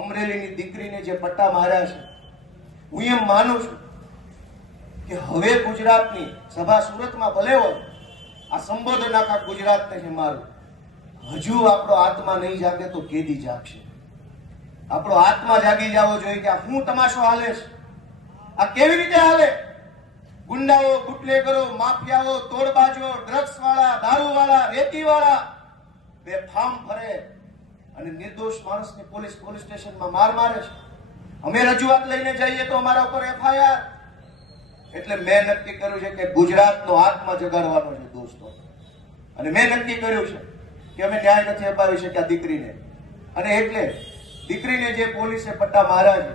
અમરેલીની દીકરીને જે પટ્ટા માર્યા છે, હું એમ માનું છું કે હવે ગુજરાતની સભા સુરતમાં ભલે હોય, આ સંબોધન આખા ગુજરાતને છે મારું, હજુ આપણો આત્મા નહીં જાગે તો કેદી જાગશે? આપણો આત્મા જાગી જવો જોઈએ કે આ શું તમાશો હાલે છે, આ કેવી રીતે હાલે? ગુંડાઓ, બુટલેગરો, માફિયાઓ, તોડબાજો, ડ્રગ્સ વાળા, દારૂ વાળા, રેતી વાળા બેફામ ફરે અને નિર્દોષ માણસને પોલીસ સ્ટેશનમાં માર મારે છે. અમે રજૂઆત લઈને જઈએ તો અમારા ઉપર FIR. એટલે મેં નક્કી કર્યું છે કે ગુજરાતનો આત્મા જગાડવાનો છે દોસ્તો. અને મેં નક્કી કર્યું છે કે અમે ન્યાય નથી અપાવી શક્યા દીકરીને, અને એટલે દીકરીને જે પોલીસે પટ્ટા માર્યા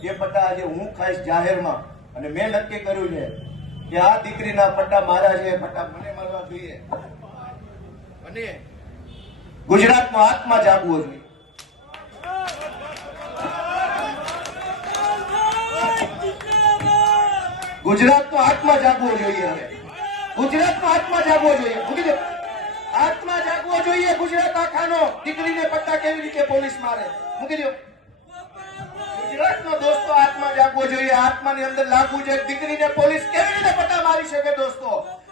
છે એ પટ્ટા આજે હું ખાઈશ જાહેરમાં. અને મેં નક્કી કર્યું છે કે આ દીકરીના પટ્ટા માર્યા છે એ પટ્ટા મને મળવા જોઈએ અને ગુજરાતનો આત્મા જાગવો જોઈએ. ગુજરાતનો આત્મા જાગવો જોઈએ. હવે ગુજરાતનો આત્મા જાગવો જોઈએ. મૂકી દો, આત્મા જાગવો જોઈએ ગુજરાત આખાનો. દીકરીને પટ્ટા કેવી રીતે પોલીસ મારે? મૂકી દો. ગુજરાતનો દોસ્તો આત્મા જાગવો જોઈએ. આત્માની અંદર લાગવું જોઈએ. દીકરીને પોલીસ કેવી રીતે પટ્ટા મારી શકે? દોસ્તો,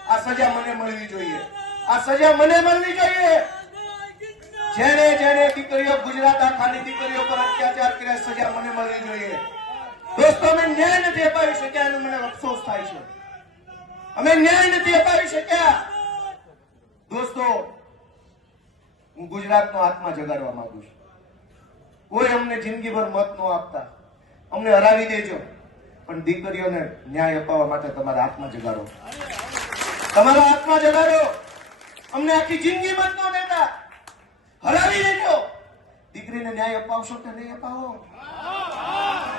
આ સજા મને મળવી જોઈએ. આ સજા મને મળવી જોઈએ. જેને દીકરીઓ, ગુજરાત આખાની દીકરીઓ પર અત્યાચાર કર્યા, સજા મને મળવી જોઈએ. દોસ્તો, અમે ન્યાય નથી અપાવી શક્યા એનો મને અફસોસ થાય છે. અમે ન્યાય નથી અપાવી શક્યા. દોસ્તો, હું ગુજરાતનો આત્મા જગાડવા માંગુ છું. કોઈ અમને જિંદગીભર મત ન આપતા, અમને હરાવી દેજો, પણ દીકરીઓને ન્યાય અપાવવા માટે તમારા આત્મા જગાડો. તમારા આત્મા જગાડો. અમને આખી જિંદગી મત ન દેતા, હરાવી દેજો. દીકરીને ન્યાય અપાવશો કે નહીં અપાવો?